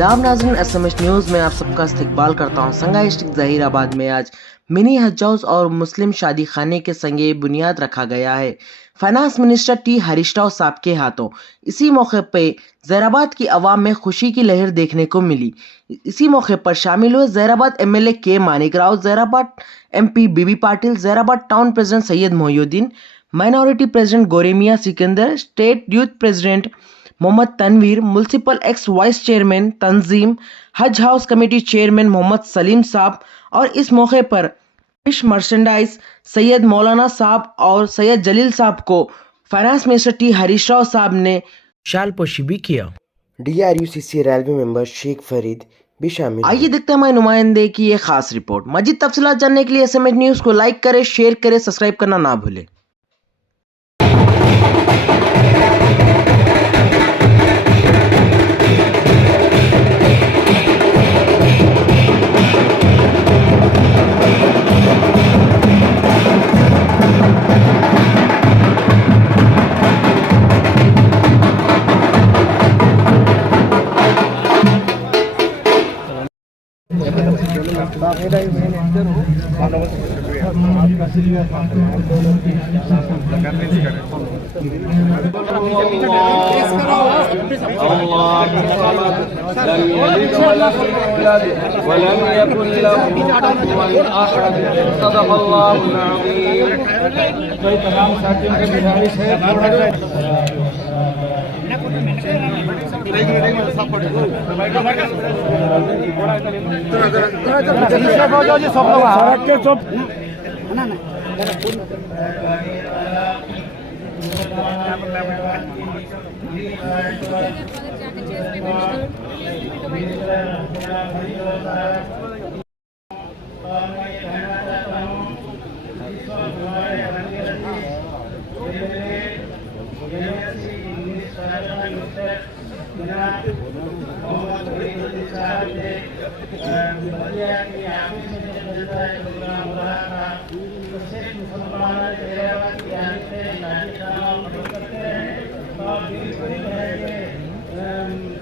आदाब नाज़रीन, SMS news में आप सबका इस्तकबाल करता हूँ। संगा डिस्ट्रिक्ट ज़हीराबाद में आज मिनी हज हाउस और मुस्लिम शादी खाने के संगे बुनियाद रखा गया है, finance minister T Harish Rao साहब के हाथों। इसी मौके पे ज़हीराबाद की आवाम में खुशी की लहर देखने को मिली। इसी मौके पर शामिल हुए ज़हीराबाद MLA के Manik Rao, Zaheerabad MP B B Patil, Zaheerabad town president Syed Mohiuddin, minority president Goremiya Sikandar, state youth president Mohammed Tanveer, municipal ex vice chairman Tanzeem, Haj house committee chairman Mohammed Saleem साहब और इस मौके पर फिश मर्चेंडाइज सैयद मौलाना साहब और सैयद जलील साहब को finance minister T Harish Rao साहब ने शाल पोशी भी किया। DRUCC railway member Sheikh Farid भी शामिल। आइए देखते हैं हमारे नुमाइंदे की ये खास रिपोर्ट। मजीद तफसीलात जानने के लिए SMS न्यूज़ को लाइक करें, शेयर करें, सब्सक्राइब करना ना भूलें। तमाम साथियों की गुजारिश है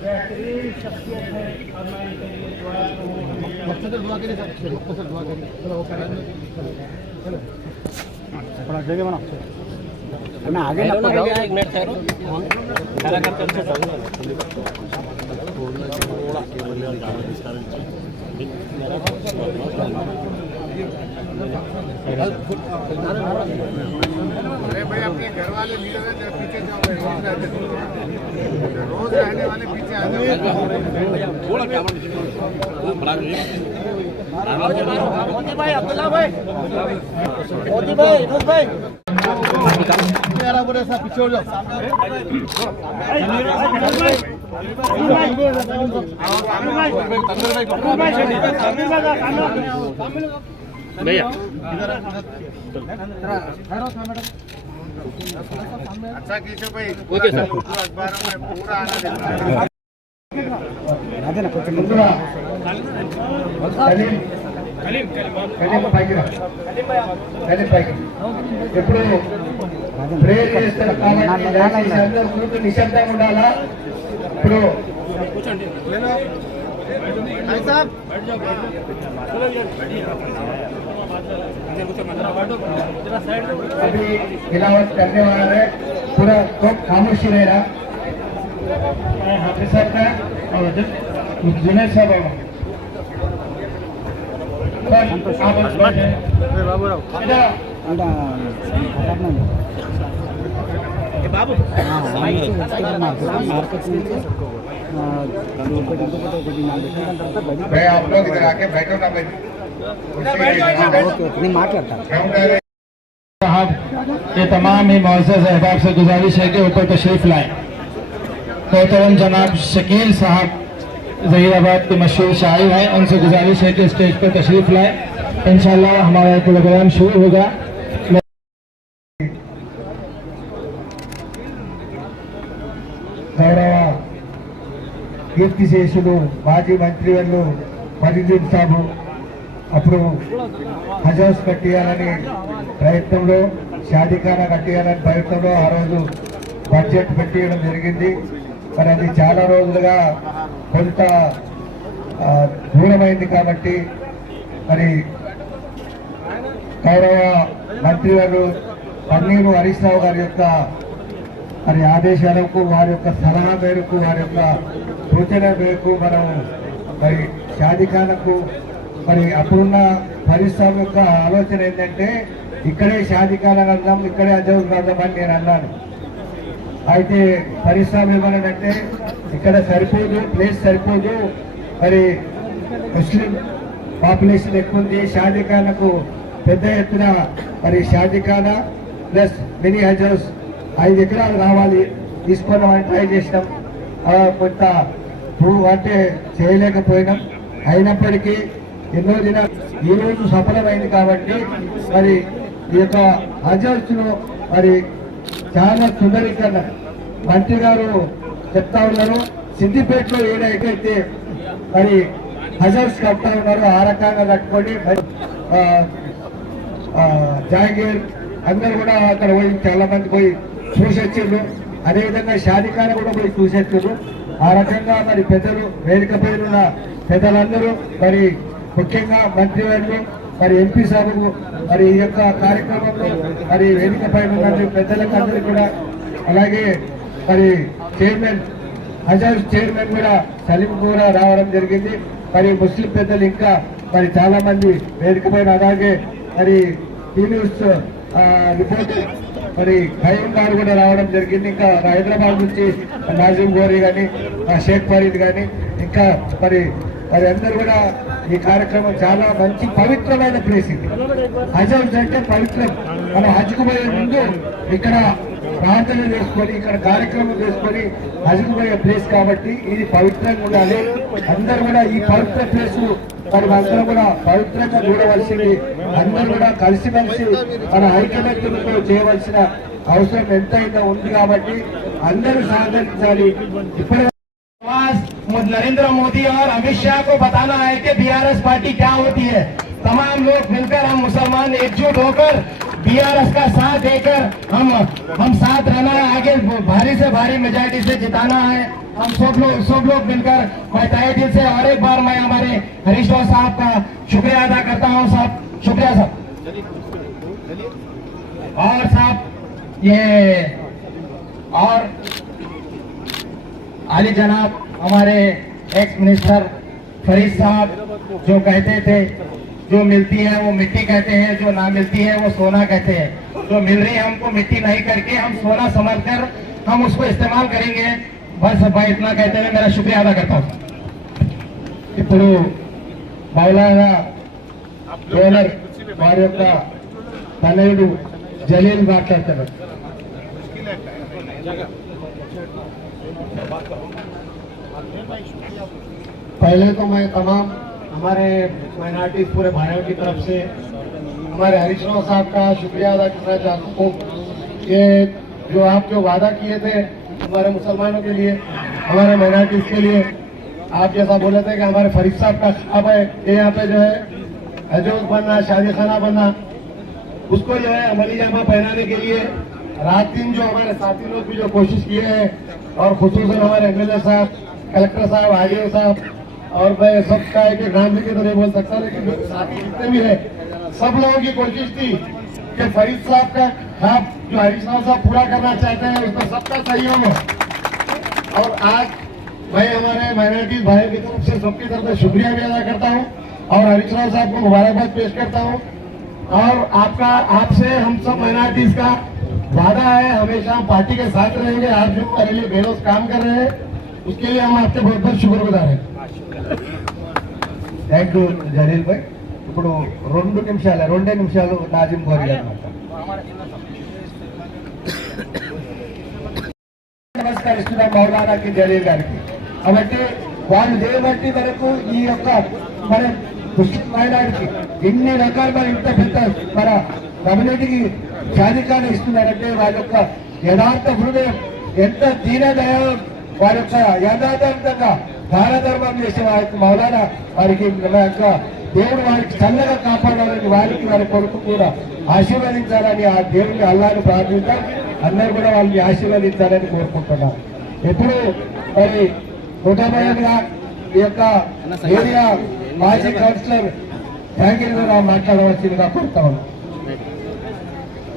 बेहतरीन शख्सियत है और मैं इनके लिए दुआ करिए दुआ करिए चलो वो करें चलो थोड़ा जगह बना मैं आगे ना जाओ एक मिनट ठहरो खड़ा कर चल अरे भाई अपने घर वाले पीछे जाओ, रोज रहने वाले पीछे आ जाओ। मोदी भाई, अब्दुल्ला भाई, मोदी भाई, रोज भाई पीछे हो जाओ। अच्छा केशव भाई, ओके सर, अखबारों में पूरा आना देना। ఎప్పుడు ప్రేయర్ చేస్తారు కాబట్టి నిశ్శబ్దంగా ఉండాలా. ఇప్పుడు अभी तिलावत करने वाला है, पूरा तो खामोशी रहेगा। हाफिज साहब का और जुनेद साहब बाबू भाई आप लोग इधर आके बैठो ना भाई, साहब ये तमाम ही मुअज़्ज़ज़ अहबाब से गुजारिश है कि ऊपर तशरीफ लाएं। मोहतरम जनाब शकील साहब ज़हीराबाद के मशहूर शायर हैं, उनसे गुजारिश है कि स्टेज पर तशरीफ लाएं। इंशाअल्लाह हमारा प्रोग्राम शुरू होगा। गौरव కీర్తిశేషులు మాజీ మంత్రివర్యులు ఫరీదుద్దీన్ సాబు అప్పుడు హజ్ హౌస్ కట్టియాలని ప్రయత్నంలో, షాదీఖానా కట్టియాలని ప్రయత్నంలో ఆ రోజు బడ్జెట్ పెట్టియడం జరిగింది. మరి అది చాలా రోజులుగా కొంత దూరమైంది కాబట్టి మరి గౌరవ మంత్రివర్యులు పన్నీరు హరీష్ రావు గారి యొక్క మరి ఆదేశాలకు, వారి యొక్క సలహా మేరకు, వారి యొక్క సూచన మేరకు మనం మరి షాదీఖానాకు మరి అప్పుడున్న పరిశ్రమ యొక్క ఆలోచన ఏంటంటే ఇక్కడే షాదీఖానా కడదాం, ఇక్కడే అజౌజ్ కడదాం అని నేను అన్నాను. అయితే పరిశ్రమ ఏమన్నాడంటే ఇక్కడ సరిపోదు, ప్లేస్ సరిపోదు, మరి ముస్లిం పాపులేషన్ ఎక్కువ ఉంది, షాదీఖానాకు పెద్ద ఎత్తున మరి షాదీఖానా ప్లస్ మినీ హజ్ హౌస్ 5 ఎకరాలు కావాలి, తీసుకున్నామని ట్రై చేసినాం. కొంత అంటే చేయలేకపోయినాం. అయినప్పటికీ ఎన్నో దినాలు ఈరోజు సఫలమైంది కాబట్టి మరి ఈ యొక్క హజ్ హౌస్ను మరి చాలా సుందరీకరణ మంత్రి గారు చెప్తా ఉన్నారు. సిద్దిపేటలో ఏదైతే మరి హజ్ హౌస్ కడతా ఉన్నారు, ఆ రకంగా కట్టుకొని జహాంగీర్ అందరూ కూడా అక్కడ పోయి చాలా మంది పోయి చూసొచ్చారు. అదేవిధంగా షాదీఖానా కూడా పోయి చూసొచ్చారు. ఆ రకంగా మరి పెద్దలు, వేదిక పైన ఉన్న పెద్దలందరూ, మరి ముఖ్యంగా మంత్రివర్యులు, మరి ఎంపీ సభకు మరి ఈ యొక్క కార్యక్రమంలో మరి వేదిక పైన ఉన్న పెద్దలకు అందరూ కూడా, అలాగే మరి చైర్మన్ హజ్ హౌస్ చైర్మన్ కూడా సలీం కూడా రావడం జరిగింది. మరి ముస్లిం పెద్దలు ఇంకా మరి చాలా మంది వేదిక పైన, అలాగే మరి టీ న్యూస్ రిపోర్టర్ మరి ఖైమ్ గారు కూడా రావడం జరిగింది. ఇంకా హైదరాబాద్ నుంచి నాజిమ్ గోరీ కానీ, షేక్ ఫరీద్ కానీ, ఇంకా మరి అందరూ కూడా ఈ కార్యక్రమం చాలా మంచి పవిత్రమైన ప్లేస్. ఇది హజ్ హౌస్ అంటే పవిత్రం. మనం హజ్కు పోయే ముందు ఇక్కడ ప్రార్థన చేసుకొని, ఇక్కడ కార్యక్రమం చేసుకొని హజ్కు పోయే ప్లేస్ కాబట్టి ఇది పవిత్రంగా ఉండాలి. అందరూ కూడా ఈ పవిత్ర ప్లేస్ మరి అందరూ కూడా పవిత్రంగా చూడవలసింది. అందరూ కూడా కలిసిమెలిసి మన ఐక్యమత్యంతో చేయవలసిన అవసరం ఎంతైనా ఉంది కాబట్టి అందరూ సహకరించాలి. ఇప్పుడే नरेंद्र मोदी और अमित शाह को बताना है कि बीआरएस पार्टी क्या होती है। तमाम लोग मिलकर, हम मुसलमान एकजुट होकर बीआरएस का साथ देकर हम साथ रहना है, आगे भारी से भारी मेजॉरिटी से जिताना है। हम सब लोग मिलकर मैं तहे दिल से और एक बार मैं हमारे हरीश राव साहब का शुक्रिया अदा करता हूँ। साहब शुक्रिया साहब। और साहब ये और आली जनाब हमारे एक्स मिनिस्टर फरीद साहब जो कहते थे जो मिलती है वो मिट्टी कहते हैं, जो ना मिलती है वो सोना कहते हैं। जो मिल रही है हमको मिट्टी नहीं करके हम सोना समझ कर हम उसको इस्तेमाल करेंगे। बस भाई इतना कहते हुए मेरा शुक्रिया अदा करता हूँ। ఇప్పుడు మౌలానా జోనర్ వారి యొక్క తనయుడు జలీల్ మాట్లాడతారు. पहले तो मैं तमाम हमारे माइनॉरिटीज पूरे भाइयों की तरफ से हमारे हरीश राव साहब का शुक्रिया अदा करना चाहता हूँ। ये जो आप जो वादा किए थे हमारे मुसलमानों के लिए, हमारे माइनॉरिटीज के लिए, आप जैसा बोले थे कि हमारे फरीद साहब का ख्वाब है कि यहाँ पे जो है हज हौस बनना, शादीखाना बनना, उसको जो है अमली जामा पहनाने के लिए रात दिन जो हमारे साथी लोग भी जो कोशिश किए हैं, और खुसूसन हमारे एमएलए साहब, कलेक्टर साहब, आईओ साहब, और मैं सबका एक नाम लेके तो नहीं बोल सकता, लेकिन साथी जितने भी है सब लोगों की कोशिश थी कि फरीद साहब का ख्वाब जो हरीश राव साहब पूरा करना चाहते हैं उसमें सबका सहयोग है। और आज मैं हमारे माइनॉरिटीज भाइयों की तरफ से सबकी तरफ से शुक्रिया भी अदा करता हूँ और हरीश राव साहब को मुबारकबाद पेश करता हूँ। और आपसे हम सब माइनॉरिटीज का वादा है, हमेशा हम पार्टी के साथ रहेंगे। आप जो हमारे लिए बेरोज काम कर रहे हैं उसके लिए हम आपके बहुत बहुत शुक्रगुजार हैं। థ్యాంక్ యూ జలీల్ భాయ్. ఇప్పుడు 2 నిమిషాలు నాజిమ్ గోరీ గారు నమస్కరిస్తున్నాం మౌలానాకి, జలీల్ గారికి. కాబట్టి వాళ్ళు చేయబట్టి మనకు ఈ యొక్క మన ముస్లిం మైనారిటీకి ఇన్ని రకాలుగా ఇంత పెద్ద మన కమ్యూనిటీకి షాదీఖానా ఇస్తున్నారంటే వాళ్ళ యొక్క యథార్థ హృదయం, ఎంత దీనదయ, వారి యొక్క యథార్థంగా దాన ధర్మం చేసే వారికి మౌలానా వారికి దేవుడు వారికి చల్లగా కాపాడాలని, వారికి వారి కొడుకు కూడా ఆశీర్వదించాలని ఆ దేవుని అల్లాహ్ని ప్రార్థిద్దాం. అందరూ కూడా వాళ్ళని ఆశీర్వదించాలని కోరుకుంటున్నాం. ఎప్పుడు మరి కుటుంబంగా ఈ యొక్క ఏరియా మాజీ కౌన్సిలర్ జహాంగీర్ మాట్లాడవలసిందిగా కోరుతా ఉన్నాను.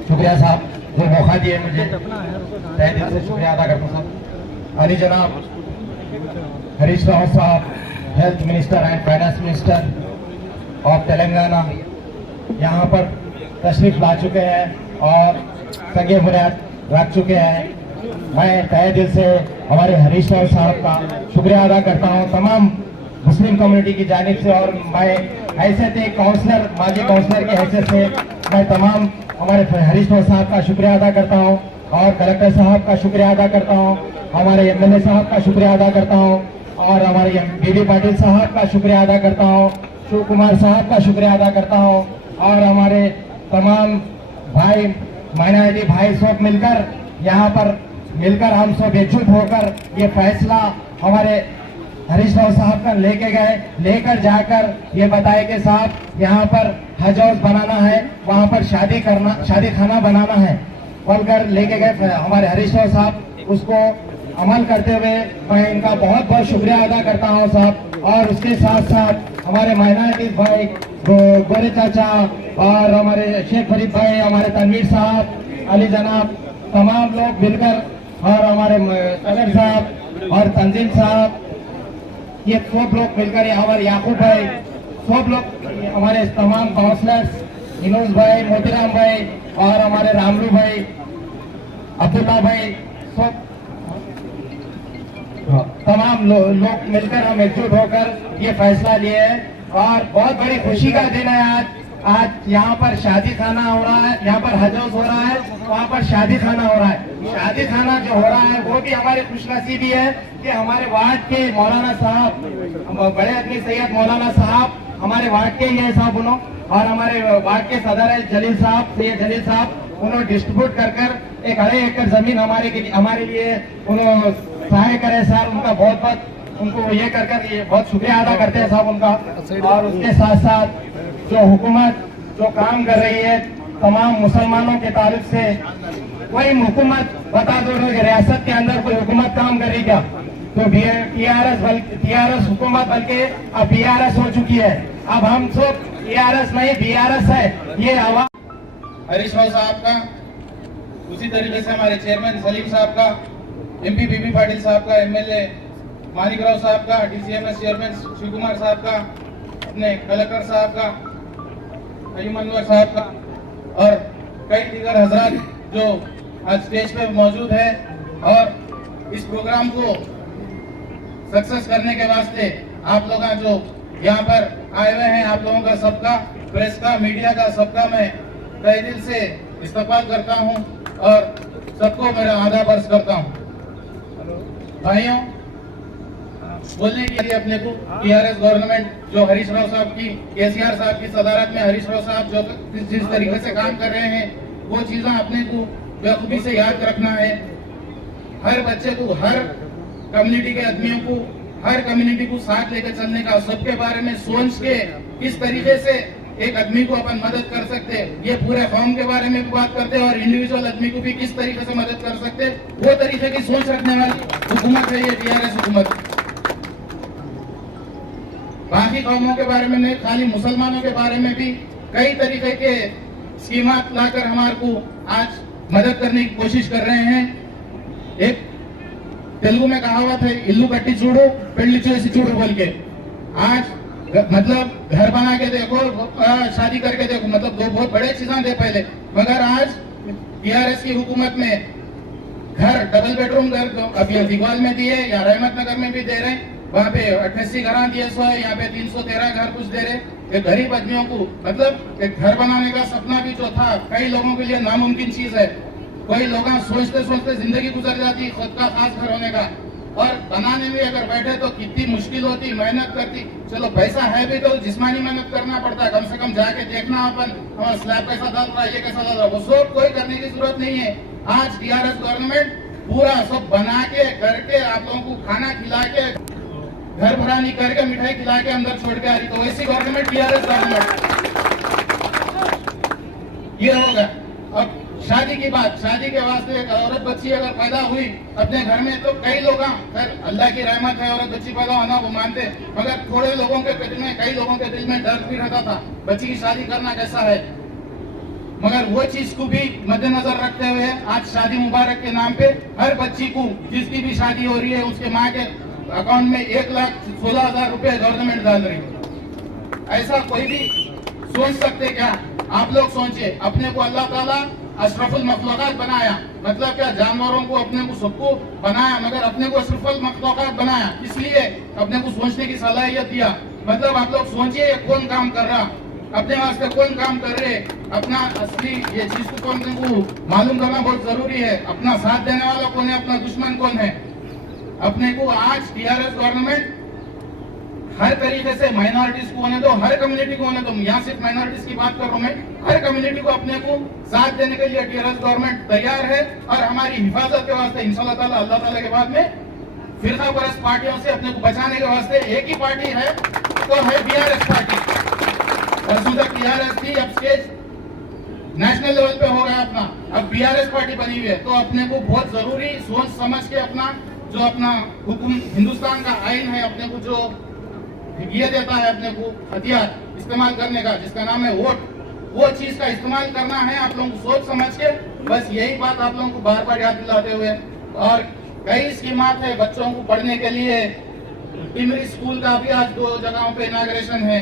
शुक्रिया साहब, जो मौका दिए मुझे तहे दिल से शुक्रिया अदा करता हूँ। अली जनाब हरीश राव साहब, health minister and finance minister of Telangana यहाँ पर तशरीफ ला चुके हैं और संगे बुनियाद रख चुके हैं। मैं तहे दिल से हमारे हरीश राव साहब का शुक्रिया अदा करता हूँ तमाम मुस्लिम कम्युनिटी की जानिब से, और मैं ऐसे थे काउंसलर, माजी काउंसलर के हैसियत से मैं तमाम हमारे हरीश राव साहब का शुक्रिया अदा करता हूँ और कलेक्टर साहब का शुक्रिया अदा करता हूँ, हमारे एमएलए साहब का शुक्रिया अदा करता हूँ और हमारे बीबी पाटिल साहब का शुक्रिया अदा करता हूँ, शिव कुमार साहब का शुक्रिया अदा करता हूँ और हमारे तमाम भाई माइनॉरिटी भाई सब मिलकर यहाँ पर हम सब एकजुट होकर ये फैसला हमारे हरीश राव साहब का लेकर जाकर ये बताए कि साहब यहाँ पर हज हाउस बनाना है, वहाँ पर शादी खाना बनाना है बोलकर लेके गए हमारे हरीश राव साहब। उसको अमल करते हुए मैं इनका बहुत बहुत शुक्रिया अदा करता हूँ साहब। और उसके साथ साथ हमारे माइनॉरिटी भाई गोरे चाचा और हमारे शेख फरीद भाई, हमारे तनवीर साहब, अली जनाब, तमाम लोग मिलकर और हमारे तगर साहब और तंजीम साहब, ये सब लोग मिलकर हमारे याकूब भाई, सब लोग हमारे तमाम काउंसलर्स, इनोज भाई, मोतीराम भाई और हमारे रामलू भाई, अब्दुल्ला भाई, सब तमाम लोग मिलकर हम एकजुट होकर ये फैसला लिए हैं और बहुत बड़ी खुशी का दिन है आज यहाँ पर शादी खाना हो रहा है, यहाँ पर हज हाउस हो रहा है, वहाँ पर शादी खाना हो रहा है। शादी खाना जो हो रहा है वो भी हमारी खुशनसीबी है कि हमारे वार्ड के मौलाना साहब, बड़े आदमी सैयद मौलाना साहब हमारे वार्ड के ही है साहब उन्होंने, और हमारे वार्ड के सदर है जलील साहब, सैयद जलील साहब, उन्होंने डिस्ट्रीब्यूट कर एक 2.5 एकड़ जमीन हमारे लिए उन्होंने सहाय करे सर, उनका बहुत बहुत उनको ये कर ये बहुत शुक्रिया अदा करते हैं साहब उनका। और उसके साथ साथ जो हुकूमत जो काम कर रही है तमाम मुसलमानों के ताल्लुक से, कोई हुकूमत बता दो रियासत के अंदर कोई हुकूमत काम कर रही क्या? तो टीआरएस हुकूमत बल्कि अब बीआरएस हो चुकी है। अब हम सब टीआरएस नहीं बीआरएस है। ये आवाज हरीश राव साहब का, उसी तरीके से हमारे चेयरमैन सलीम साहब का, एमपी बीबी पाटिल साहब का, एमएलए मानिक राव साहब का, डीसीएमएस चेयरमैन शिव कुमार साहब का, अपने कलेक्टर साहब का, अयूम अनवर साहब का और कई दीगर हजरात जो आज स्टेज पे मौजूद है। और इस प्रोग्राम को सक्सेस करने के वास्ते आप लोग जो यहाँ पर आए हुए हैं, आप लोगों का सबका, प्रेस का, मीडिया का, सबका मैं तहे दिल से इस्तकबाल करता हूँ और सबको मेरा आदाब अर्ज करता हूँ। भाइयों, बोलने के लिए अपने को टीआरएस गवर्नमेंट जो हरीश राव साहब की, केसीआर साहब की सदारत में हरीश राव साहब जो जिस तरीके से काम कर रहे हैं वो चीजें अपने को बेखूबी से याद रखना है। हर बच्चे को, हर कम्युनिटी के आदमियों को, हर कम्युनिटी को साथ लेकर चलने का, सबके बारे में सोच के किस तरीके से एक आदमी को अपन मदद कर सकते, ये पूरे कौम के बारे में भी बात करते हैं और इंडिविजुअल आदमी को भी किस तरीके से मदद कर सकते, वो तरीके की सोच रखने वाली हुकूमत है ये टीआरएस हुकूमत। बाकी कौमों के बारे में नहीं, खाली मुसलमानों के बारे में भी कई तरीके के स्कीमात लाकर हमारे को आज मदद करने की कोशिश कर रहे हैं। एक तेलुगु में कहावत है, इल्लू कट्टी चूड़ो पेड़ली चेसी चूड़ो बोल के। आज मतलब घर बना के देखो, शादी करके देखो, मतलब दो बहुत बड़े चीजें थे पहले, मगर आज टीआरएस की हुकूमत में घर, डबल बेडरूम घर अभी दिगवाल में दिए या रहमत नगर में भी दे रहे हैं, वहाँ पे 88 घर दिए 100 है, यहाँ पे 313 घर कुछ दे रहे। ये गरीब आदमियों को मतलब एक घर बनाने का सपना भी जो था कई लोगों के लिए नामुमकिन चीज है। कोई लोग सोचते सोचते जिंदगी गुजर जाती खुद का खास घर होने का, और बनाने में अगर बैठे तो कितनी मुश्किल होती, मेहनत करती। चलो पैसा है भी तो जिस्मानी मेहनत करना पड़ता है, कम से कम जाके देखना अपन हमारा स्लैब कैसा डाल रहा है, ये कैसा डाल रहा है, वो सब कोई करने की जरूरत नहीं है। आज टीआरएस गवर्नमेंट पूरा सब बना के करके आप लोगों को खाना खिला के, घर भरानी करके, मिठाई खिला के अंदर छोड़ के आ रही। तो ऐसी गवर्नमेंट टीआरएस गवर्नमेंट ये होगा। अब शादी की बात, शादी के वास्ते एक औरत बच्ची अगर पैदा हुई अपने घर में तो कई लोग, अल्लाह की रहमत है औरत बच्ची पैदा होना वो मानते, मगर थोड़े लोगों के दिल में, कई लोगों के दिल में डर भी रहता था बच्ची की शादी करना कैसा है। मगर वो चीज को भी मद्देनजर रखते हुए आज शादी मुबारक के नाम पे हर बच्ची को जिसकी भी शादी हो रही है उसके माँ के अकाउंट में 1,16,000 रुपए गवर्नमेंट डाल रही है। ऐसा कोई भी सोच सकते क्या? आप लोग सोचिए, अपने को अल्लाह ताला अशरफुल मखलूकात बनाया, मतलब क्या जानवरों को अपने को सबको बनाया, मगर अपने को अशरफुल मखलूकात बनाया इसलिए अपने को सोचने की सलाहियत दिया। मतलब आप लोग सोचिए कौन काम कर रहा, अपने वास्ते कौन काम कर रहे, अपना असली ये चीज को अपने को मालूम करना बहुत जरूरी है। अपना साथ देने वाला कौन है, अपना दुश्मन कौन है। अपने को आज टीआरएस गवर्नमेंट हर तरीके से माइनॉरिटीज को होने दो, हर कम्युनिटी को होने दो, यहाँ सिर्फ माइनॉरिटीज की बात कर रहा हूँ मैं, हर कम्युनिटी को अपने को साथ देने के लिए टीआरएस गवर्नमेंट तैयार है और हमारी हिफाजत के वास्ते इंशाल्लाह ताला अल्लाह ताला के बाद में फिरका परस्त पार्टियों से अपने को बचाने के वास्ते एक ही पार्टी है, तो है बीआरएस पार्टी। टीआरएस थी, अब स्टेज नेशनल लेवल पे हो गया अपना, अब बीआरएस पार्टी बनी हुई है, तो अपने को बहुत जरूरी सोच समझ के अपना जो अपना हुक्म हिंदुस्तान का आइन है अपने को जो ये देता है अपने को हथियार इस्तेमाल करने का जिसका नाम है वोट, वो चीज का इस्तेमाल करना है आप लोगों को सोच समझ के। बस यही बात आप लोगों को बार बार याद दिलाते हुए, और कई स्कीमात है बच्चों को पढ़ने के लिए। टिमरी स्कूल का भी आज 2 जगहों पे इनाग्रेशन है,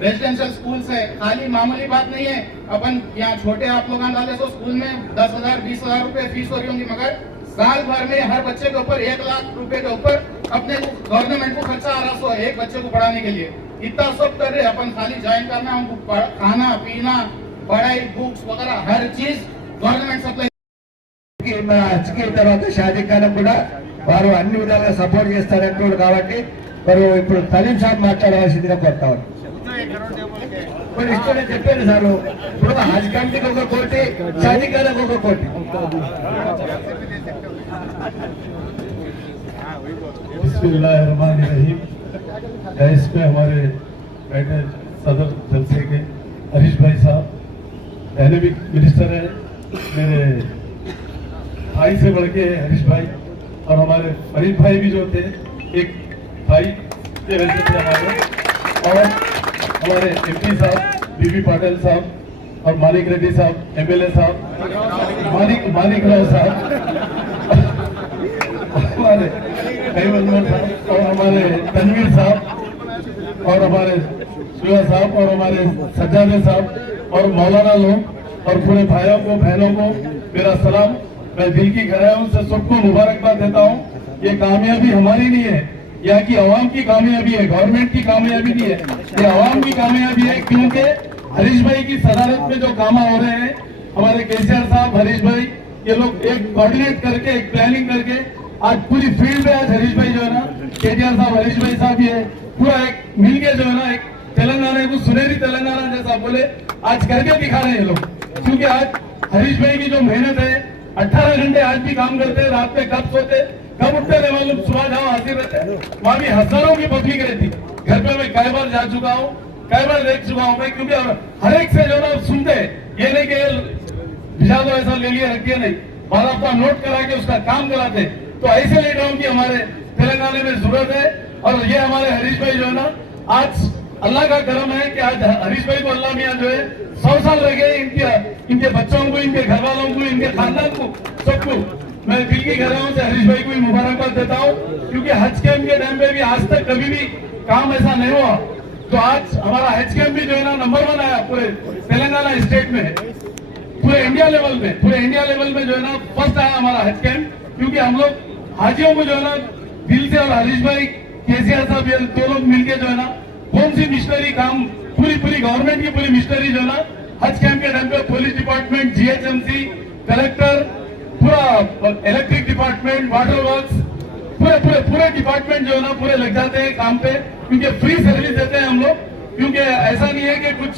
रेजिडेंशियल स्कूल है, खाली मामूली बात नहीं है। अपन यहाँ छोटे आप लोग डाले तो स्कूल में 10,000 20,000 रुपए फीस हो रही होंगी, मगर साल भर में हर बच्चे के ऊपर 1 लाख रुपए के ऊपर अपने को गवर्नमेंट को खर्चा आ रहा है एक बच्चे को पढ़ाने के लिए। इतना सब कर रहे अपन, खाली ज्वाइन करना, उनको खाना पीना पढ़ाई बुक्स वगैरह हर चीज गवर्नमेंट सप्लाई। అచ్చికి తర్వాత షాదీ ఖానం కూడా వారు అన్ని విధాలుగా సపోర్ట్ చేస్తారంటున్నారు కాబట్టి మరి ఇప్పుడు సలీం సాబ్ మాట్లాడవలసిందిగా కోరుతా ఉన్నాను. మరి ఇష్టం చెప్పాను సార్, ఇప్పుడు హజ్ కమిటీకి 1 కోటి, షాదీ ఖానాకి 1 కోటి. बिस्मिल्लाहिर्रहमानिर्रहीम। इस पे हमारे बैठे सदर जलसे के हरीश भाई साहब डायनेमिक मिनिस्टर है, मेरे भाई से बढ़ के हरीश भाई, और हमारे फरीद भाई भी जो थे एक भाई के वजह से हमारे, और हमारे एमपी साहब बीबी पाटिल साहब और मानिक रेड्डी साहब एमएलए साहब, मानिक राव साहब, हमारे साहब और हमारे तनवीर साहब और हमारे शिवा साहब और हमारे सज्जादे साहब और मौलाना लोग और पूरे भाइयों को बहनों को मेरा सलाम। मैं दिल की गहराइयों से सबको मुबारकबाद देता हूँ। ये कामयाबी हमारी नहीं है, यहाँ की आवाम की कामयाबी है, गवर्नमेंट की कामयाबी नहीं है, ये आवाम की कामयाबी है। क्योंकि हरीश भाई की सदारत में जो काम हो रहे हैं, हमारे केसीआर साहब, हरीश भाई, ये लोग एक कोऑर्डिनेट करके एक प्लानिंग करके आज पूरी फील्ड में आज हरीश भाई जो है ना, केटीआर साहब, हरीश भाई साहब, ये पूरा एक मिलके जो है ना एक तेलंगाना को सुनहरी तेलंगाना जैसा बोले आज करके दिखा रहे हैं ये लोग। क्योंकि आज हरीश भाई की जो मेहनत है, 18 घंटे आज भी काम करते हैं, रात में कब सोते कब उठते रहे मालूम, सुबह जाओ हाजिर रहते। वहां भी हजारों की पब्लिक रहती, घर पे मैं कई बार जा चुका हूँ, कई बार देख चुका हूँ मैं, क्योंकि हर एक से जो ना सुनते, ये नहीं कि विशाल ऐसा ले लिया रख दिया, नहीं, बार आपका नोट करा के उसका काम कराते। तो ऐसे लीडरों की हमारे तेलंगाना में जरूरत है। और ये हमारे हरीश भाई जो है ना, आज अल्लाह का करम है कि आज हरीश भाई को अल्लाह मियाँ जो है 100 साल रह गए, इनके बच्चों को, इनके घर वालों को, इनके खानदान को, सबको मैं दिल की गहराइयों से हरीश भाई को भी मुबारकबाद देता हूँ। क्योंकि हज कैंप के टाइम पे भी आज तक कभी भी काम ऐसा नहीं हुआ, तो आज हमारा हज कैंप भी जो है ना नंबर 1 आया पूरे तेलंगाना स्टेट में, पूरे इंडिया लेवल में जो है ना फर्स्ट आया हमारा हज कैंप। क्योंकि हम लोग हाजियों को जो है ना दिल से, और हरीश भाई केसीआर साहब ये 2 लोग मिलके जो है ना कौन सी मिशनरी काम, पूरी गवर्नमेंट की पूरी मिशनरी जो है ना हज कैंप के टाइम पे पुलिस डिपार्टमेंट, जीएचएमसी, कलेक्टर, पूरा इलेक्ट्रिक डिपार्टमेंट, वाटर वर्क्स, पूरे डिपार्टमेंट जो है ना पूरे लग जाते हैं काम पे। क्योंकि फ्री सर्विस देते हैं हम लोग। क्योंकि ऐसा नहीं है कि कुछ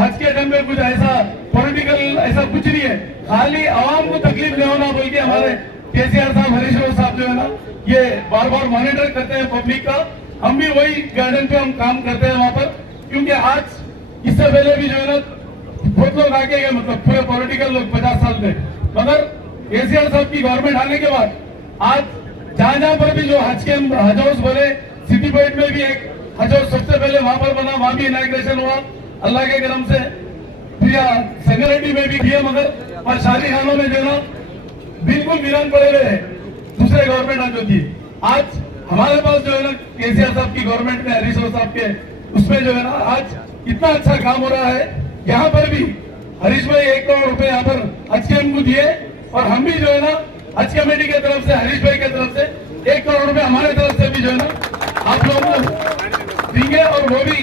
हज के टाइम पे कुछ ऐसा पॉलिटिकल ऐसा कुछ नहीं है, खाली आवाम को तकलीफ नहीं होना बोल के हमारे केसीआर साहब, हरीश राव साहब जो है ना ये बार बार मॉनिटर करते हैं पब्लिक का। हम भी वही गार्डन पे हम काम करते हैं वहां पर। क्योंकि आज इससे पहले भी जो है ना बहुत लोग आगे गए, मतलब पूरे पॉलिटिकल लोग 50 साल में, मगर केसीआर साहब की गवर्नमेंट आने के बाद आज जहां जहां पर भी जो हज हाउस बने, सिटी पॉइंट में भी एक हज हाउस सबसे पहले वहां पर बना, वहां भी इनॉग्रेशन हुआ अल्लाह के करम से। सेक्रेटरी में भी किया, मगर और शादी खानों में जो ना बिल्कुल वीरान पड़े हुए हैं दूसरे गवर्नमेंट आ जो थी। आज हमारे पास जो है ना केसीआर साहब की गवर्नमेंट में, हरीश राव साहब के उसमें जो है ना आज इतना अच्छा काम हो रहा है। यहाँ पर भी हरीश भाई 1 करोड़ रुपए यहाँ पर हज कैंप को दिए, और हम भी जो है ना हज कमेटी की तरफ से, हरीश भाई की तरफ से 1 करोड़ रुपए हमारे तरफ से भी जो है ना आप लोगों को देंगे। और वो भी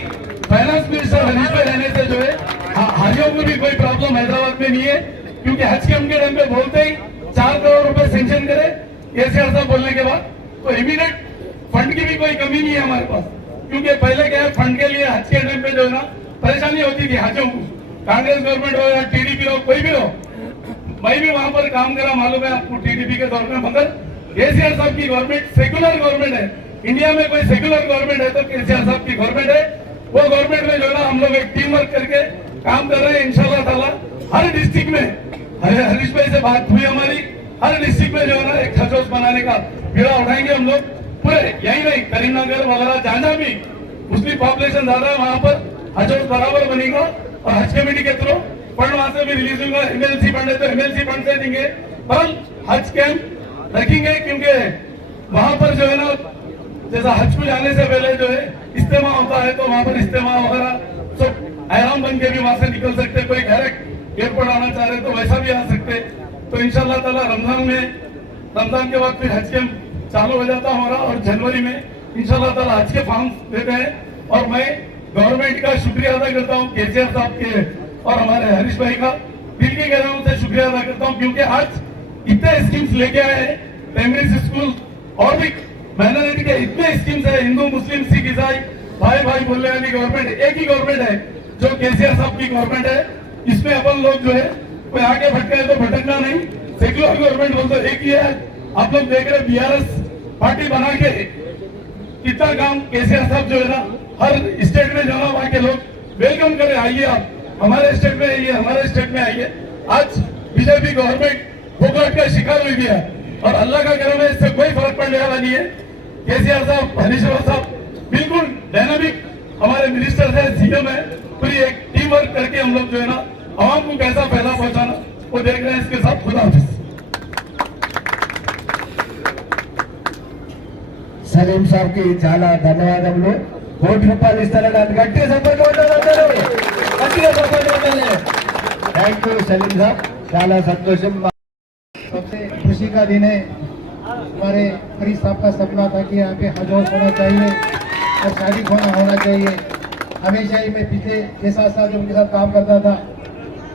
फाइनेंस मिनिस्टर हरीश भाई रहने से जो है हारियों को भी कोई प्रॉब्लम हैदराबाद में नहीं है, क्योंकि हज कैंप के टाइम पे बोलते ही 4 करोड़ रुपए सेंक्शन करे केसीआर साहब बोलने के बाद, तो इमीडिएट फंड की भी कोई कमी नहीं है हमारे पास। क्योंकि पहले क्या है, फंड के लिए हज के टाइम पे जो है ना परेशानी होती थी हाजियों को, कांग्रेस गवर्नमेंट हो या टीडीपी हो, कोई भी हो। मैं भी वहां पर काम करा, मालूम है आपको, टीडीपी के दौर में। मगर केसीआर साहब की गवर्नमेंट सेक्युलर गवर्नमेंट है। इंडिया में कोई सेक्युलर गवर्नमेंट है तो केसीआर साहब की गवर्नमेंट है। वो गवर्नमेंट में जो है ना हम लोग एक टीम वर्क करके काम कर रहे हैं। इंशाल्लाह ताला हर डिस्ट्रिक्ट में, हरीश भाई से बात हुई हमारी, हर डिस्ट्रिक्ट में जो है ना एक हज हाउस बनाने का बीड़ा उठाएंगे हम लोग। पूरे यही नहीं, करीमनगर वगैरह जहां भी मुस्लिम पॉपुलेशन ज्यादा है वहां पर हज हाउस बराबर बनेगा। और हज कमेटी के थ्रू फंड वहां से भी रिलीज होगा। एमएलसी फंड है तो एमएलसी फंड से देंगे, पर हज कैंप रखेंगे, क्योंकि वहां पर जो है ना जैसा हज को जाने से पहले जो है इस्तेमा होता है, तो वहां पर इस्तेमा वगैरह सब आराम बन के भी वहां से निकल सकते। कोई डायरेक्ट एयरपोर्ट आना चाह रहे तो वैसा भी आ सकते। तो इंशाल्लाह ताला रमजान के बाद फिर हज कैंप चालू हो जाता हमारा, और जनवरी में इंशाल्लाह ताला हज के फॉर्म देते हैं। और मैं गवर्नमेंट का शुक्रिया अदा करता हूँ, केसीआर साहब के और हमारे हरीश भाई का दिल की गहराइयों से शुक्रिया अदा करता हूँ, क्योंकि आज इतने स्कीम्स लेके आए हैं। प्राइमरी स्कूल और भी माइनॉरिटी के इतने स्कीम्स है, हिंदू मुस्लिम सिख ईसाई भाई भाई बोलने वाली गवर्नमेंट एक ही गवर्नमेंट है जो केसीआर साहब की गवर्नमेंट है। इसमें अपन लोग जो है कोई आगे भटका है तो भटकना नहीं, सेक्युलर गवर्नमेंट बोलते एक ही है। आप लोग देख रहे बीआरएस पार्टी बना के कितना काम केसीआर साहब जो है ना हर स्टेट में जो है वहां के लोग वेलकम करे, आइए आप हमारे स्टेट में आइए, हमारे स्टेट में आइए। आज बीजेपी गवर्नमेंट भूखहट का शिकार हुई है, और अल्लाह का करम है इससे कोई फर्क पड़ने वाला नहीं है। केसीआर साहब, हरीश राव साहब बिल्कुल डायनामिक हमारे मिनिस्टर है, सीएम है, पूरी एक टीम वर्क करके हम लोग जो है ना आवाम को कैसा फायदा पहुंचाना वो देख रहे हैं। इसके साथ खुदा हाफिज। సలీం సాబ్ కి చాలా ధన్యవాదములు. కోటి రూపాయలు ఇస్తారని గట్టి సపోర్ట్ కొట్టారు, గట్టిగా సపోర్ట్ కొట్టాలి. థ్యాంక్ యూ సలీం సాబ్, చాలా సంతోషం. सबसे खुशी का दिन है. हमारे हरीश साहब का सपना था कि यहाँ पे हज हाउस होना चाहिए और शादी खाना होना चाहिए. हमेशा ही मैं पिछले 6-7 साल उनके साथ काम करता था.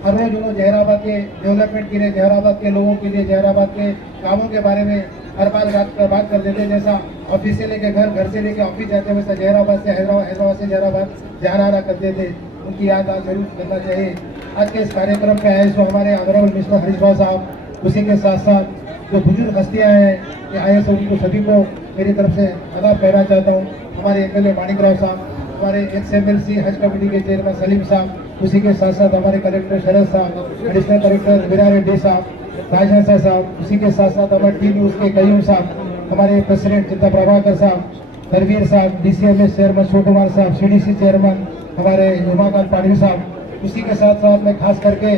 हर रोज उन्होंने जहराबाद के डेवलपमेंट के लिए, जहराबाद के लोगों के लिए, जहराबाद के कामों के बारे में हर बार बात करते थे. जैसा ऑफिस से लेके घर से लेके ऑफिस जाते वैसा जहराबाद से हैदराबाद से जहराबाद जाना करते थे. उनकी याद आज जरूर करना चाहिए. आज के इस कार्यक्रम पे आए सो हमारे ऑनरेबल मिनिस्टर हरीश राव साहब, उसी के साथ साथ जो बुजुर्ग हस्तियाँ हैं कि आए सो उनको सभी को मेरी तरफ से आदाब कहना चाहता हूँ. हमारे एमएलए मानिक राव साहब, हमारे XMLC हज कमेटी के चेयरमैन सलीम साहब, उसी के साथ साथ हमारे कलेक्टर शरद साहब, एडिशनल कलेक्टर वीरा रेड्डी साहब, राजहंसा साहब, उसी के साथ साथ हमारे टी न्यूज़ के कयूम साहब, हमारे प्रेसिडेंट चिंता प्रभाकर साहब, धर्मवीर साहब, DCMS चेयरमैन शिव कुमार साहब, CDC चेयरमैन हमारे उमाकांत पाटिल साहब. उसी के साथ साथ मैं खास करके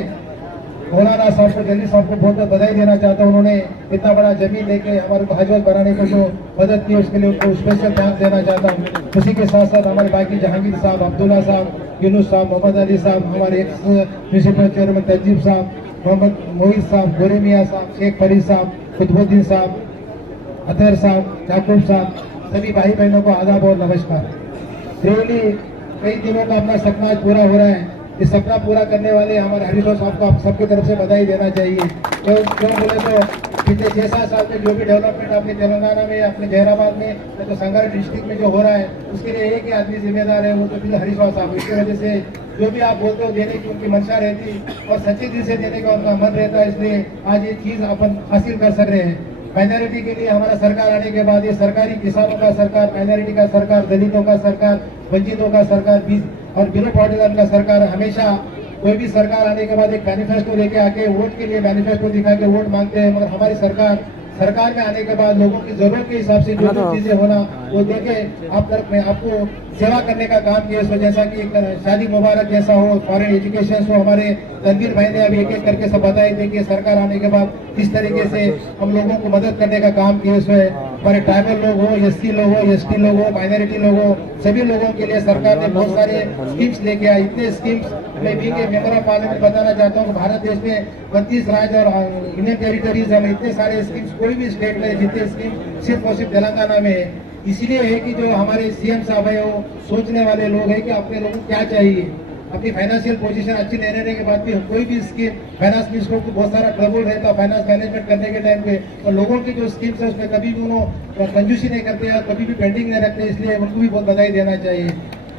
मौलाना साहब को, जल्दी साहब को बहुत बहुत बधाई देना चाहता हूँ. उन्होंने इतना बड़ा जमीन लेके हमारे को हज हाउस बनाने को जो मदद की उसके लिए उनको स्पेशल थैंक्स देना चाहता हूँ. उसी के साथ साथ हमारे बाकी जहांगीर साहब, अब्दुल्ला साहब, यूनुस साहब, मोहम्मद अली साहब, हमारे एक्स म्यूनिसिपल चेयरमैन तंजीब साहब, मोहम्मद मोहित साहब, गोरे मियाँ साहब, शेख फरीद साहब, कुतुबुद्दीन साहब, अतहर साहब, याकूब साहब, सभी भाई बहनों को आदाब और नमस्कार. रियली कई दिनों का अपना सपना पूरा हो रहा है. इस सपना पूरा करने वाले हमारे हरीश राव साहब को आप सबकी तरफ से बधाई देना चाहिए. क्यों बोले तो पिछले 6-7 साल में जो भी डेवलपमेंट अपने तेलंगाना में, अपने जहराबाद में, तो संगारेड्डी डिस्ट्रिक्ट में जो हो रहा है उसके लिए एक ही आदमी जिम्मेदार है, वो तो फिर हरीश राव साहब. इसकी वजह से जो भी आप बोलते हो देने की उनकी मंशा रहती और सच्चे दिल से देने का उनका मन रहता है. इसलिए आज ये चीज़ अपन हासिल कर सक रहे हैं. माइनॉरिटी के लिए हमारा सरकार आने के बाद ये सरकारी किसानों का सरकार, माइनॉरिटी का सरकार, दलितों का सरकार, वंचितों का सरकार, बीस और बिलो पाटिल का सरकार हमेशा कोई भी सरकार आने के बाद एक मैनिफेस्टो लेके आके वोट के लिए मैनिफेस्टो दिखा के वोट मांगते हैं, मगर हमारी सरकार में आने के बाद लोगों की जरूरत के हिसाब से जो जो चीजें होना वो देखे आप तरफ में आपको सेवा करने का काम किया। इसमें जैसा कि शादी मुबारक जैसा हो, फॉरेन एजुकेशन हो, हमारे तनवीर भाई ने अभी एक एक करके सब बताए थे कि सरकार आने के बाद किस तरीके से हम लोगों को मदद करने का काम किया। इसमें हमारे ट्राइबल लोग हो, एससी लोग हो, एसटी लोग हो, माइनॉरिटी लोग हो, सभी लोगों के लिए सरकार ने बहुत सारे स्कीम्स लेके आई। इतने स्कीम्स मैं भी के मेंबर ऑफ पार्लियामेंट बताना चाहता हूँ। भारत देश में 32 राज्य और यूनियन टेरिटरीज है, इतने सारे स्कीम्स कोई भी स्टेट में जितने स्कीम सिर्फ और सिर्फ तेलंगाना में है। इसलिए है कि जो हमारे सीएम साहब है वो सोचने वाले लोग हैं कि अपने लोगों को क्या चाहिए। अपनी फाइनेंशियल पोजीशन अच्छी नहीं रहने के बाद भी कोई भी स्कीम फाइनेंस मिनिस्टर को बहुत सारा ट्रबल रहता है फाइनेंस मैनेजमेंट करने के टाइम पे, और लोगों की जो स्कीम्स है उसमें कभी भी उन्होंने कंजूसी नहीं करते हैं, कभी भी पेंडिंग नहीं रखते, इसलिए उनको भी बहुत बधाई देना चाहिए।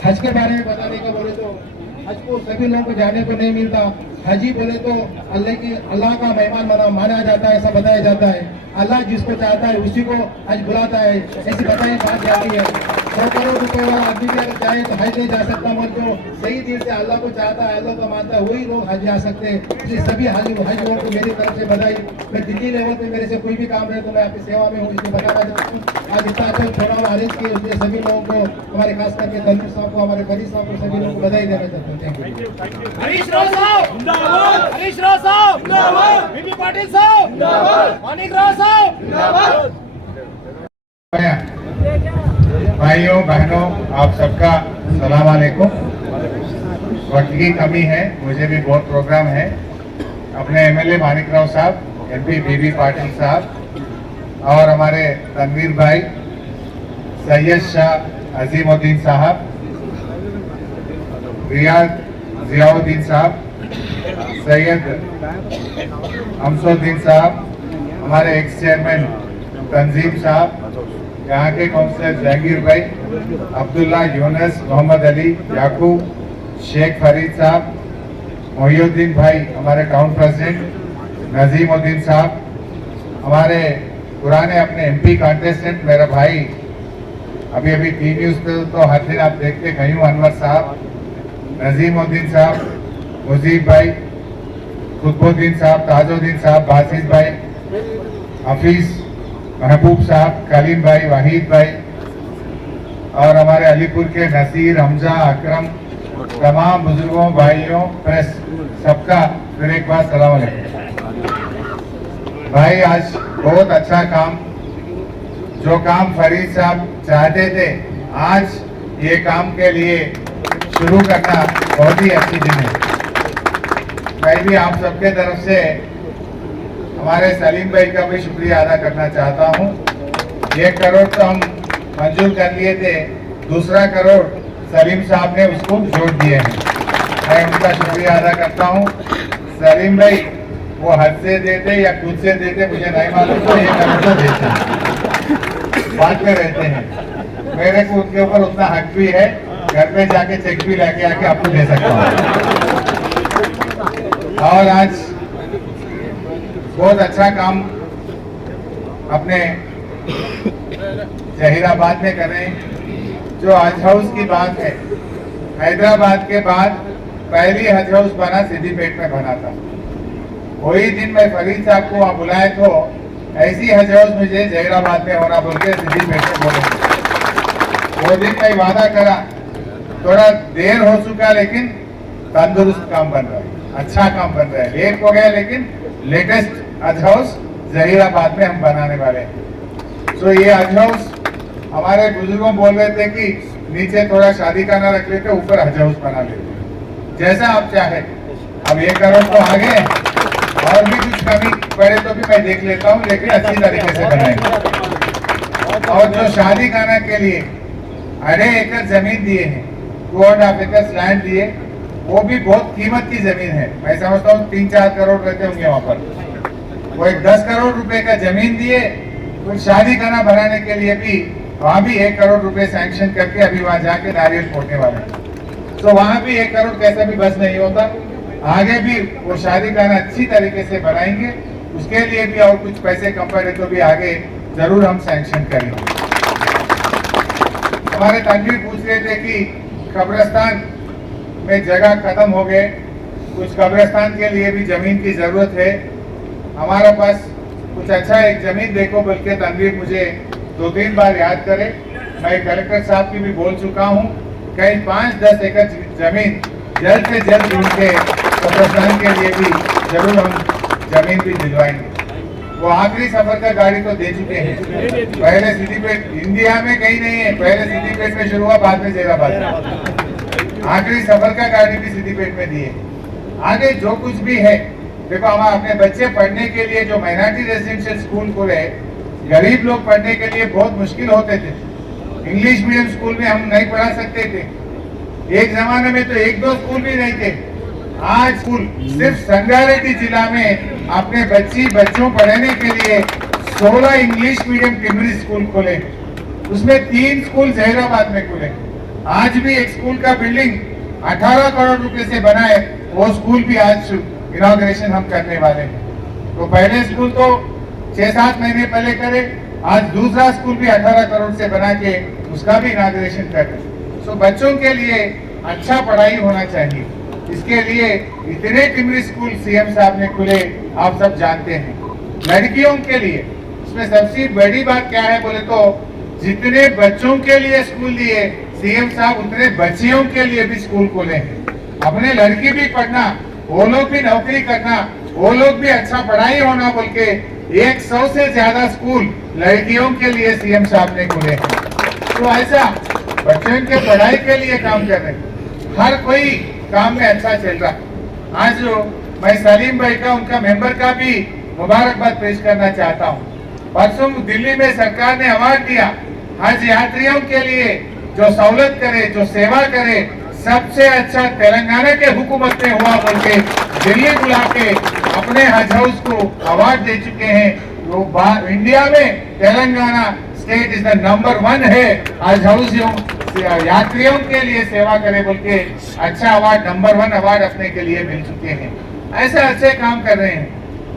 हज के बारे में बताने का बोले तो हज को सभी लोगों को जाने को नहीं मिलता। हजी बोले तो अल्लाह का मेहमान माना जाता है, ऐसा बताया जाता है। अल्लाह जिसको चाहता है उसी को हज बुलाता है, ऐसी बताई बात जाती है। 100 करोड़ रुपए वाला आदमी भी अगर चाहे तो हज नहीं जा सकता, मगर जो सही दिल से अल्लाह को चाहता है, अल्लाह को मानता है, वही लोग हज जा सकते हैं। इसलिए सभी हज लोगों को मेरी तरफ से बधाई। मैं दिल्ली लेवल पे मेरे से कोई भी काम रहे तो मैं आपकी सेवा में हूँ, इसलिए बताना चाहता हूँ। आज इतना अच्छा प्रोग्राम अरेंज किए उसके सभी लोगों को, हमारे खास करके तनवीर साहब को, हमारे फरीद साहब को, सभी लोगों को बधाई देना चाहता हूँ। Thank you. हरीश राव साहब जिंदाबाद, हरीश राव साहब जिंदाबाद, बीबी पाटिल साहब जिंदाबाद, मानिक राव साहब जिंदाबाद। भाइयों बहनों, आप सबका सलाम अलैकुम। वक्त की कमी है, मुझे भी बहुत प्रोग्राम है। अपने एमएलए मानिक राव साहब, एमपी बीबी पाटिल साहब और हमारे तनवीर भाई, सैयद शाह अजीमुद्दीन साहब, रियाज जियाउद्दीन साहब, सैयद हमसुद्दीन साहब, हमारे एक्स चेयरमैन तंजीम साहब, यहाँ के काउंसलर जहांगीर भाई, अब्दुल्ला यूनस, मोहम्मद अली, याकूब, शेख फरीद साहब, मोहिउद्दीन भाई, हमारे टाउन प्रेसिडेंट नजीमुद्दीन साहब, हमारे पुराने अपने एमपी कॉन्टेस्टेंट मेरा भाई, अभी टी न्यूज़ पे तो हर दिन आप देखते गए हूँ, अनवर साहब, नजीमुद्दीन साहब, मुजीब भाई, कुतुबुद्दीन साहब, ताजुद्दीन साहब, बासित भाई, हफीज महबूब साहब, कलीम भाई, वाहिद भाई और हमारे अलीपुर के नसीर, हमजा, अकरम, तमाम बुजुर्गों, भाइयों, प्रेस, सबका फिर एक बार सलाम अलैकुम। भाई आज बहुत अच्छा काम, जो काम फरीद साहब चाहते थे, आज ये काम के लिए शुरू करना बहुत ही अच्छी दिन है। मैं भी आप सबके तरफ से हमारे सलीम भाई का भी शुक्रिया अदा करना चाहता हूँ। 1 करोड़ तो हम मंजूर कर लिए थे, दूसरा करोड़ सलीम साहब ने उसको जोड़ दिए हैं, मैं उनका शुक्रिया अदा करता हूँ। सलीम भाई वो हद से देते या खुद से देते मुझे नहीं मालूम, तो 1 करोड़ तो देते बात में रहते हैं। मेरे को उनके ऊपर उतना हक भी है, घर पे जाके चेक भी लेके आके आपको दे सकता हूँ। और आज बहुत अच्छा काम अपने जहीराबाद में कर रहे हैं। जो हज हाउस की बात है, हैदराबाद के बाद पहली हज हाउस बना सिद्दीपेट में बना था। वही दिन मैं फरीद साहब को वहाँ बुलाए तो ऐसी हज हाउस मुझे जहीराबाद में होना बोल के सिद्दीपेट में बोले। वो दिन मैं वादा करा, थोड़ा देर हो चुका लेकिन तंदुरुस्त काम बन रहा है, अच्छा काम बन रहा है। लेट हो गया लेकिन लेटेस्ट हज हाउस जहीराबाद में हम बनाने वाले हैं। तो ये हज हाउस हमारे बुजुर्गों बोल रहे थे कि नीचे थोड़ा शादी का ना रख लेते, ऊपर हज हाउस बना लेते, जैसा आप चाहे। अब 1 करोड़ तो आ गए, और भी कुछ कमी पड़े तो भी मैं देख लेता हूँ, लेकिन अच्छी तरीके से बनाएंगे। और जो शादी खाना के लिए 2.5 एकड़ जमीन दिए हैं, 2.5 एकड़ लैंड दिए, वो भी बहुत कीमत की जमीन है। मैं समझता हूँ 3-4 करोड़ रहते होंगे वहाँ पर। वो एक 10 करोड़ रुपए का जमीन दिए, कुछ शादी खाना बनाने के लिए भी वहाँ भी 1 करोड़ रुपए सैंक्शन करके अभी वहाँ जाके नारियल फोड़ने वाले हैं। तो वहाँ भी 1 करोड़ कैसा भी बस नहीं होता, आगे भी वो शादी खाना अच्छी तरीके से बनाएंगे। उसके लिए भी और कुछ पैसे कम पड़े तो भी आगे जरूर हम सैंक्शन करेंगे। हमारे तनवीर पूछ रहे थे कि कब्रिस्तान में जगह खत्म हो गए, कुछ कब्रिस्तान के लिए भी जमीन की जरूरत है। हमारे पास कुछ अच्छा एक जमीन देखो बोल के तनवीर मुझे 2-3 बार याद करे। मैं कलेक्टर साहब की भी बोल चुका हूँ, कहीं 5-10 एकड़ जमीन जल्द से जल्द उनके कब्रिस्तान के लिए भी जरूर हम जमीन भी दिलवाएंगे। वो आखिरी सफर का गाड़ी तो दे चुके हैं। पहले सिद्दीपेट इंडिया में कहीं नहीं है, पहले सिद्दीपेट में शुरू हुआ, बाद में जैराबाद में। आखिरी सफर का गाड़ी भी सिद्दीपेट में दिए। आगे जो कुछ भी है, देखो हम अपने बच्चे पढ़ने के लिए जो माइनॉरिटी रेजिडेंशियल स्कूल खोले, गरीब लोग पढ़ने के लिए बहुत मुश्किल होते थे। इंग्लिश मीडियम स्कूल में हम नहीं पढ़ा सकते थे। एक जमाने में तो 1-2 स्कूल भी नहीं थे। आज स्कूल सिर्फ संगारेड्डी जिला में अपने बच्चों पढ़ने के लिए 16 इंग्लिश मीडियम प्राइमरी स्कूल खोले, उसमें 3 स्कूल जहीराबाद में खुले। आज भी एक स्कूल का बिल्डिंग 18 करोड़ रुपए से बना है, वो स्कूल भी आज इनॉग्रेशन हम करने वाले हैं। तो पहले स्कूल तो 6-7 महीने पहले करे, आज दूसरा स्कूल भी 18 करोड़ से बना के उसका भी इनॉग्रेशन कर रहे। तो बच्चों के लिए अच्छा पढ़ाई होना चाहिए, इसके लिए इतने प्राइमरी स्कूल सीएम साहब ने खुले, आप सब जानते हैं। लड़कियों के लिए इसमें सबसे बड़ी बात क्या है बोले तो, जितने बच्चों के लिए स्कूल दिए सीएम साहब, उतने बच्चियों के लिए भी स्कूल खोले हैं। अपने लड़की भी पढ़ना, वो लोग भी नौकरी करना, वो लोग भी अच्छा पढ़ाई होना बोल के 100 से ज्यादा स्कूल लड़कियों के लिए सीएम साहब ने खोले हैं। तो ऐसा बच्चों के पढ़ाई के लिए काम कर रहे हैं, हर कोई काम में अच्छा चल रहा। आज मैं सलीम भाई का, उनका मेंबर का भी मुबारकबाद पेश करना चाहता हूँ। परसों दिल्ली में सरकार ने अवार्ड दिया हज यात्रियों के लिए, जो सहूलत करे, जो सेवा करे, सबसे अच्छा तेलंगाना के हुकूमत में हुआ बोल के दिल्ली बुला के अपने हज हाउस को अवार्ड दे चुके हैं। तो इंडिया में Telangana state is the number 1 है हज हाउस यात्रियों के लिए सेवा करे बोल के अच्छा अवार्ड, नंबर 1 अवार्ड अपने के लिए मिल चुके हैं। ऐसे अच्छे काम कर रहे हैं।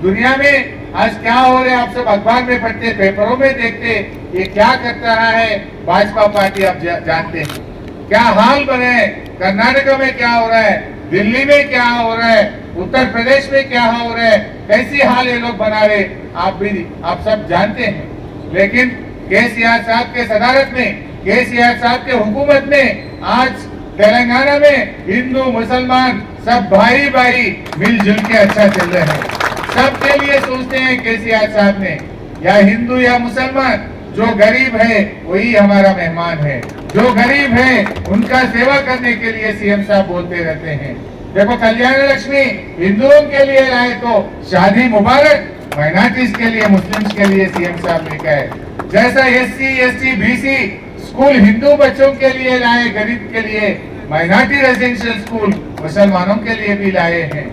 दुनिया में आज क्या हो रहा है आप सब अखबार में पढ़ते, पेपरों में देखते, ये क्या करता रहा है भाजपा पार्टी, आप जानते हैं क्या हाल बने हैं। कर्नाटक में क्या हो रहा है, दिल्ली में क्या हो रहा है, उत्तर प्रदेश में क्या हो रहा है, कैसी हाल ये लोग बना रहे, आप सब जानते हैं। लेकिन केसीआर साहब के सदारत में, केसीआर साहब के हुकूमत में आज तेलंगाना में हिंदू मुसलमान सब भाई भाई मिलजुल के अच्छा चल रहे हैं। सबके लिए सोचते हैं केसीआर साहब ने, या हिंदू या मुसलमान, जो गरीब है वही हमारा मेहमान है, जो गरीब है उनका सेवा करने के लिए सीएम साहब बोलते रहते हैं। देखो कल्याण लक्ष्मी हिंदुओं के लिए लाए तो शादी मुबारक माइनॉरिटीज के लिए, मुस्लिम्स के लिए सीएम साहब ने कहा है। जैसा SC, ST, BC school Hindu बच्चों के लिए लाए, गरीब के लिए माइनॉरिटी रेजिडेंशियल स्कूल मुसलमानों के लिए भी लाए हैं।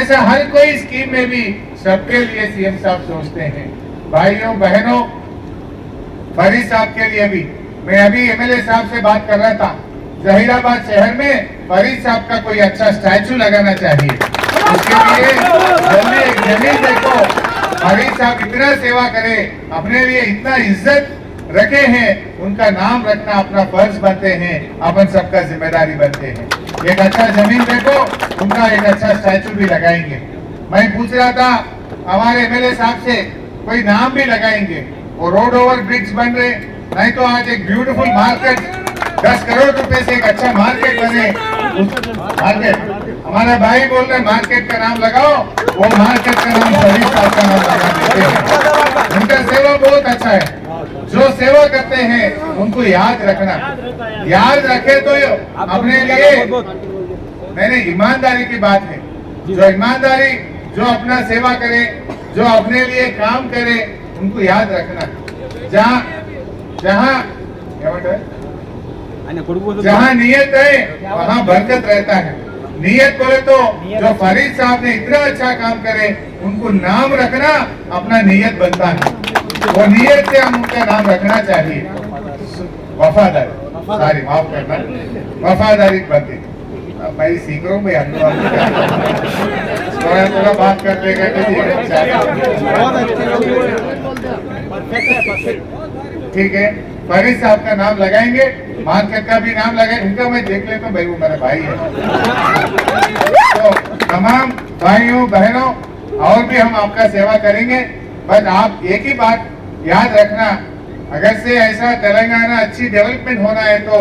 ऐसा हर कोई स्कीम में भी सबके लिए सीएम साहब सोचते हैं। भाइयों बहनों, फरीद साहब के लिए भी मैं अभी MLA साहब से बात कर रहा था, जहीराबाद शहर में फरीद साहब का कोई अच्छा स्टैचू लगाना चाहिए। उसके लिए जल्दी एक जमीन देखो, फरीद साहब इतना सेवा करे, अपने लिए इतना इज्जत रखे हैं, उनका नाम रखना अपना फर्ज बनते हैं, अपन सबका जिम्मेदारी बनते हैं। एक अच्छा जमीन देखो, उनका एक अच्छा स्टैचू भी लगाएंगे। मैं पूछ रहा था हमारे MLA साहब से, कोई नाम भी लगाएंगे। वो रोड ओवर ब्रिज बन रहे, नहीं तो आज एक ब्यूटीफुल मार्केट 10 करोड़ रुपए से एक अच्छा मार्केट बने। मार्केट हमारा भाई बोल रहे मार्केट का नाम लगाओ, वो मार्केट का नाम फरीद साहब का नाम लगा देते हैं। उनका सेवा बहुत अच्छा है, जो सेवा करते हैं उनको याद रखना, याद रखे तो अपने लिए, मैंने ईमानदारी की बात है, जो ईमानदारी, जो अपना सेवा करे, जो अपने लिए काम करे, उनको याद रखना। जहाँ नियत है वहाँ बरकत रहता है। नियत बोले तो जो फरीद साहब ने इतना अच्छा काम करे, उनको नाम रखना अपना नियत बनता है, वो नियत से हम उनका नाम रखना चाहिए। वफादारी, सॉरी माफ करना, वफादारी बनती। मैं सीख रहा हूँ भाई, थोड़ा बात कर लेगा ठीक है। फरीद साहब का नाम लगाएंगे, मार्केट का भी नाम लगाएंगे, उनका मैं देख लेता हूँ भाई, वो मेरा भाई है। तो तमाम भाइयों बहनों और भी हम आपका सेवा करेंगे। बस आप एक ही बात याद रखना, अगर से ऐसा तेलंगाना अच्छी डेवलपमेंट होना है तो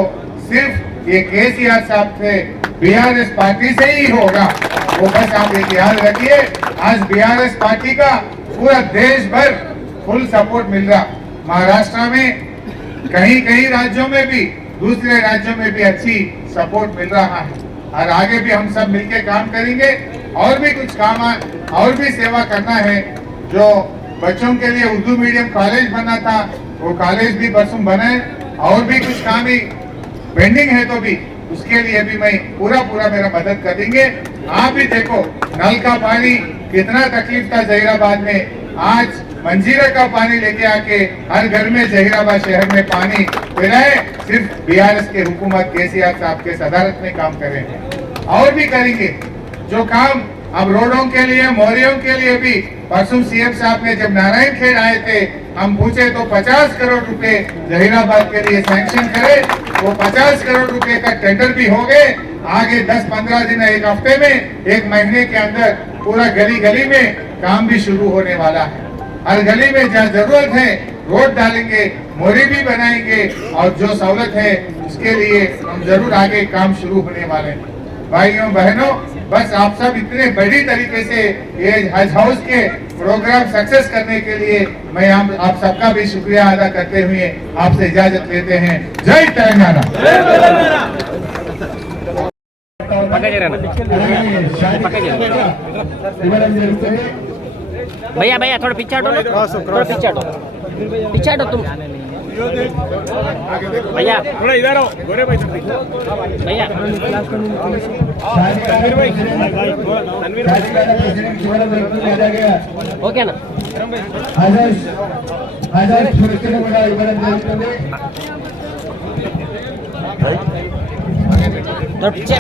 सिर्फ ये केसीआर साहब से बीआरएस पार्टी से ही होगा। वो बस आप एक याद रखिए। आज बीआरएस पार्टी का पूरा देश भर फुल सपोर्ट मिल रहा। महाराष्ट्र में कहीं कहीं राज्यों में भी, दूसरे राज्यों में भी अच्छी सपोर्ट मिल रहा है और आगे भी हम सब मिलकर काम करेंगे। और भी कुछ काम और भी सेवा करना है। जो बच्चों के लिए उर्दू मीडियम कॉलेज बना था वो कॉलेज भी परसों बने। और भी कुछ काम ही पेंडिंग है तो भी उसके लिए भी मैं पूरा मेरा मदद कर देंगे। आप भी देखो नल का पानी कितना तकलीफ था जहीराबाद में, आज मंजीरा का पानी लेके आके हर घर में जहीराबाद शहर में पानी पिलाए। सिर्फ बीआरएस के हुकूमत केसीआर साहब के सदारत में काम कर रहे हैं और भी करेंगे जो काम। अब रोडों के लिए मोरियों के लिए भी परसों सीएम साहब ने जब नारायण खेड़ आए थे हम पूछे तो 50 करोड़ रुपए जहीराबाद के लिए सैंक्शन करे। वो 50 करोड़ रुपए का टेंडर भी हो गए। आगे 10-15 दिन, एक हफ्ते में, एक महीने के अंदर पूरा गली गली में काम भी शुरू होने वाला है। हर गली में जहाँ जरूरत है रोड डालेंगे, मोरी भी बनाएंगे और जो सहूलत है उसके लिए हम जरूर आगे काम शुरू होने वाले हैं। भाइयों बहनों, बस आप सब इतने बड़ी तरीके से ये हज हाउस के प्रोग्राम सक्सेस करने के लिए मैं आप सबका भी शुक्रिया अदा करते हुए आपसे इजाजत लेते हैं। जय तेलंगाना। भैया भैया थोड़ा पीछे हटो ना, थोड़ा पीछे हटो तुम भैया, थोड़ा इधर आओ गोरे भाई भैया। ओके ना थोड़ा पीछे